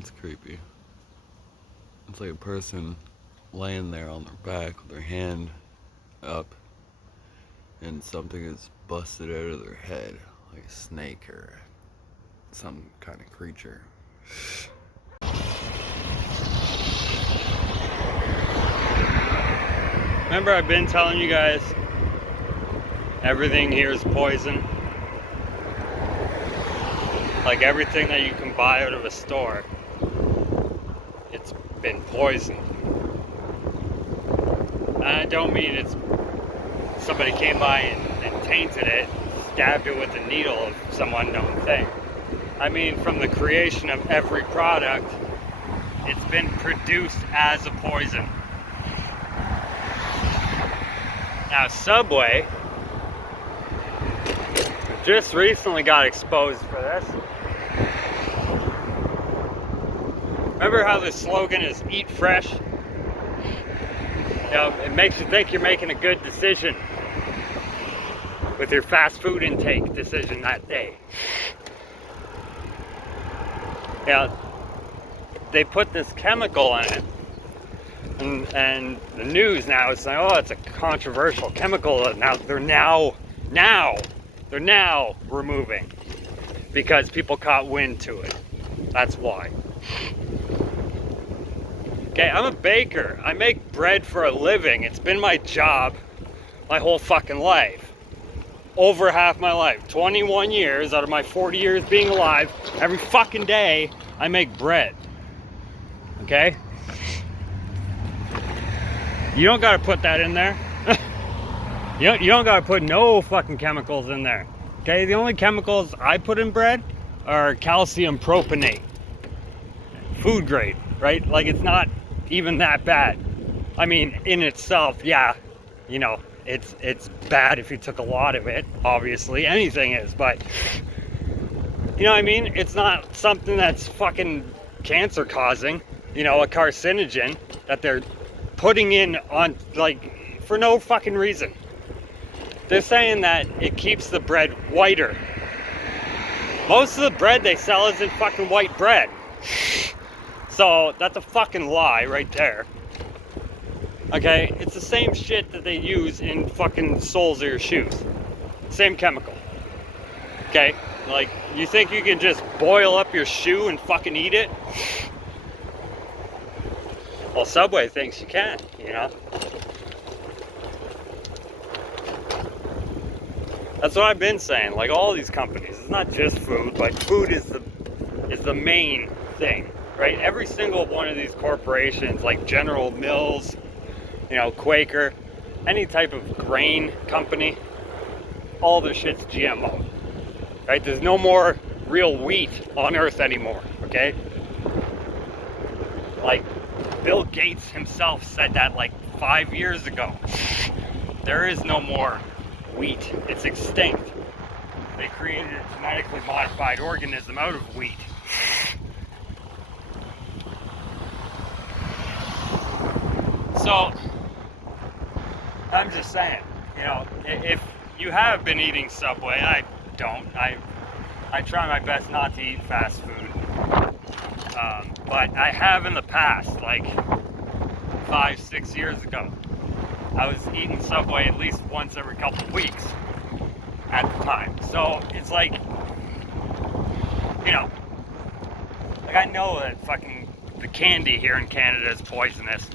It's creepy. It's like a person laying there on their back with their hand up and something is busted out of their head, like a snake or some kind of creature. Remember, I've been telling you guys everything here is poison. Like everything that you can buy out of a store, it's been poisoned. And I don't mean it's somebody came by and tainted it, stabbed it with a needle of some unknown thing. I mean, from the creation of every product, it's been produced as a poison. Now, Subway just recently got exposed for this. Remember how the slogan is "Eat Fresh"? You know, it makes you think you're making a good decision with your fast food intake decision that day. Yeah, they put this chemical in it, and the news now is saying, oh, it's a controversial chemical. Now they're removing because people caught wind to it. That's why. Okay, I'm a baker. I make bread for a living. It's been my job my whole fucking life. Over half my life. 21 years out of my 40 years being alive, every fucking day I make bread. Okay? You don't gotta put that in there. You don't gotta put no fucking chemicals in there. Okay? The only chemicals I put in bread are calcium propionate. Food grade, right? Like, it's not even that bad. I mean, in itself, yeah, you know, it's bad if you took a lot of it. Obviously, anything is, but you know what I mean? It's not something that's fucking cancer causing, you know, a carcinogen that they're putting in on, like, for no fucking reason. They're saying that it keeps the bread whiter. Most of the bread they sell isn't fucking white bread. So that's a fucking lie right there. Okay, it's the same shit that they use in fucking soles of your shoes. Same chemical. Okay, like, you think you can just boil up your shoe and fucking eat it? Well, Subway thinks you can, you know? That's what I've been saying. Like, all these companies, it's not just food. Like, food is the main thing, right? Every single one of these corporations, like General Mills, you know, Quaker, any type of grain company, all their shit's GMO, right? There's no more real wheat on Earth anymore, okay? Like, Bill Gates himself said that like 5 years ago. There is no more wheat. It's extinct. They created a genetically modified organism out of wheat. So, I'm just saying, you know, if you have been eating Subway, I don't. I try my best not to eat fast food. But I have in the past, like 5-6 years ago. I was eating Subway at least once every couple of weeks at the time. So it's like, you know, like, I know that fucking the candy here in Canada is poisonous.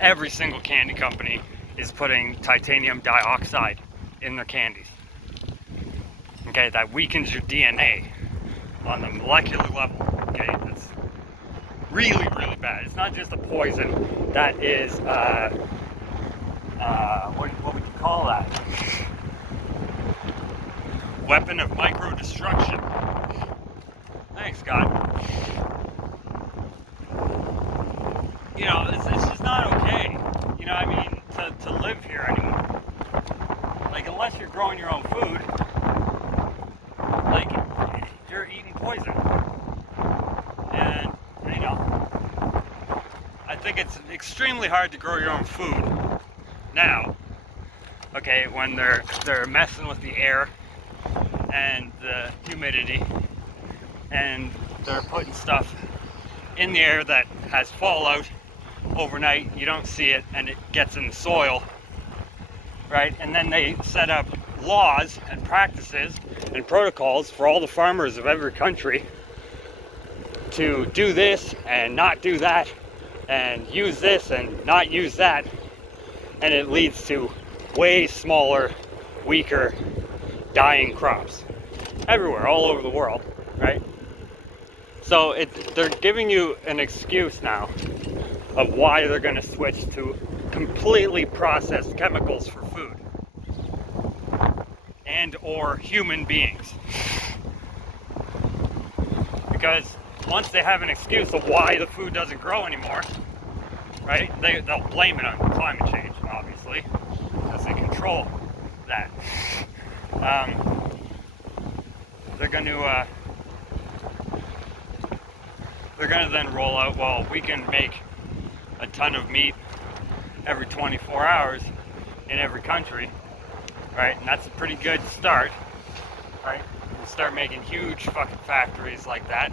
Every single candy company is putting titanium dioxide in their candies. Okay, that weakens your DNA on the molecular level. Okay, that's really, really bad. It's not just a poison. That is, what would you call that? Weapon of micro destruction. Thanks, God. You know, it's just not okay. You know, I mean, to live here anymore. Like, unless you're growing your own food, like, you're eating poison. And, you know, I think it's extremely hard to grow your own food now. Okay, when they're messing with the air and the humidity, and they're putting stuff in the air that has fallout overnight. You don't see it, and it gets in the soil, right? And then they set up laws and practices and protocols for all the farmers of every country to do this and not do that, and use this and not use that, and it leads to way smaller, weaker, dying crops everywhere, all over the world, right? So they're giving you an excuse now of why they're going to switch to completely processed chemicals for food and or human beings. Because once they have an excuse of why the food doesn't grow anymore, right, they'll blame it on climate change, obviously, because they control that. They're going to then roll out, well, we can make a ton of meat every 24 hours in every country, right? And that's a pretty good start, right? You start making huge fucking factories like that,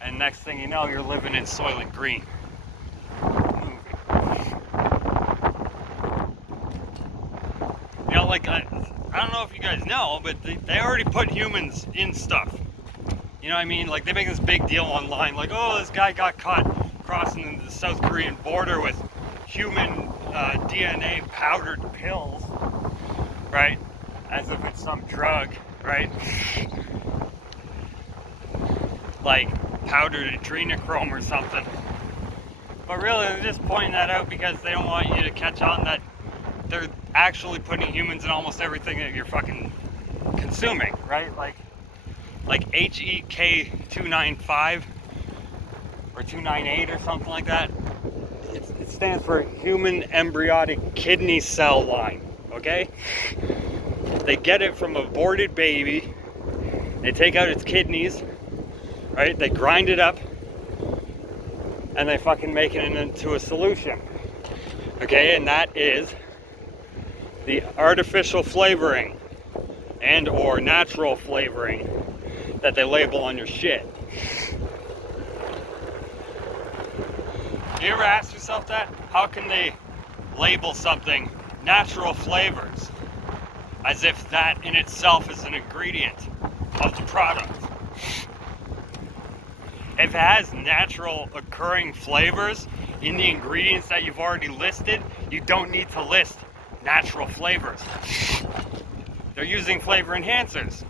and next thing you know, you're living in Soylent Green. You know, like, I don't know if you guys know, but they already put humans in stuff. You know what I mean? Like, they make this big deal online, like, oh, this guy got caught crossing the South Korean border with human DNA powdered pills, right? As if it's some drug, right? Like powdered adrenochrome or something. But really, they're just pointing that out because they don't want you to catch on that they're actually putting humans in almost everything that you're fucking consuming, right? Like HEK 295 or 298 or something like that. It stands for human embryonic kidney cell line, okay? They get it from an aborted baby, they take out its kidneys, right? They grind it up, and they fucking make it into a solution, okay? And that is the artificial flavoring and or natural flavoring that they label on your shit. You ever ask yourself that? How can they label something natural flavors as if that in itself is an ingredient of the product? If it has natural occurring flavors in the ingredients that you've already listed, you don't need to list natural flavors. They're using flavor enhancers,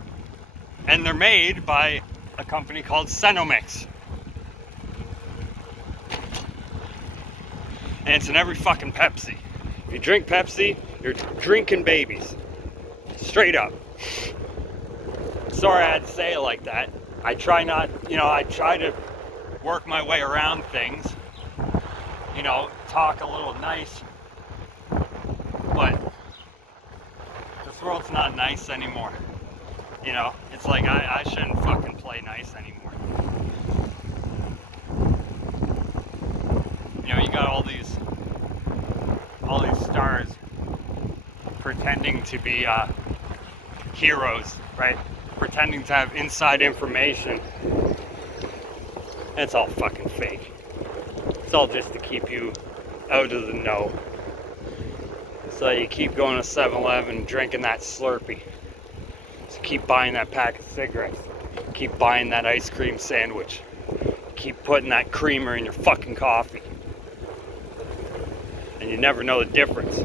and they're made by a company called Cenomix. And it's in every fucking Pepsi. If you drink Pepsi, you're drinking babies. Straight up. Sorry I had to say it like that. I try to work my way around things. You know, talk a little nice. But this world's not nice anymore. You know, it's like I shouldn't fucking play nice anymore. You know, you got all these stars pretending to be heroes, right? Pretending to have inside information. And it's all fucking fake. It's all just to keep you out of the know. So you keep going to 7-Eleven, drinking that Slurpee. So keep buying that pack of cigarettes. Keep buying that ice cream sandwich. Keep putting that creamer in your fucking coffee. And you never know the difference.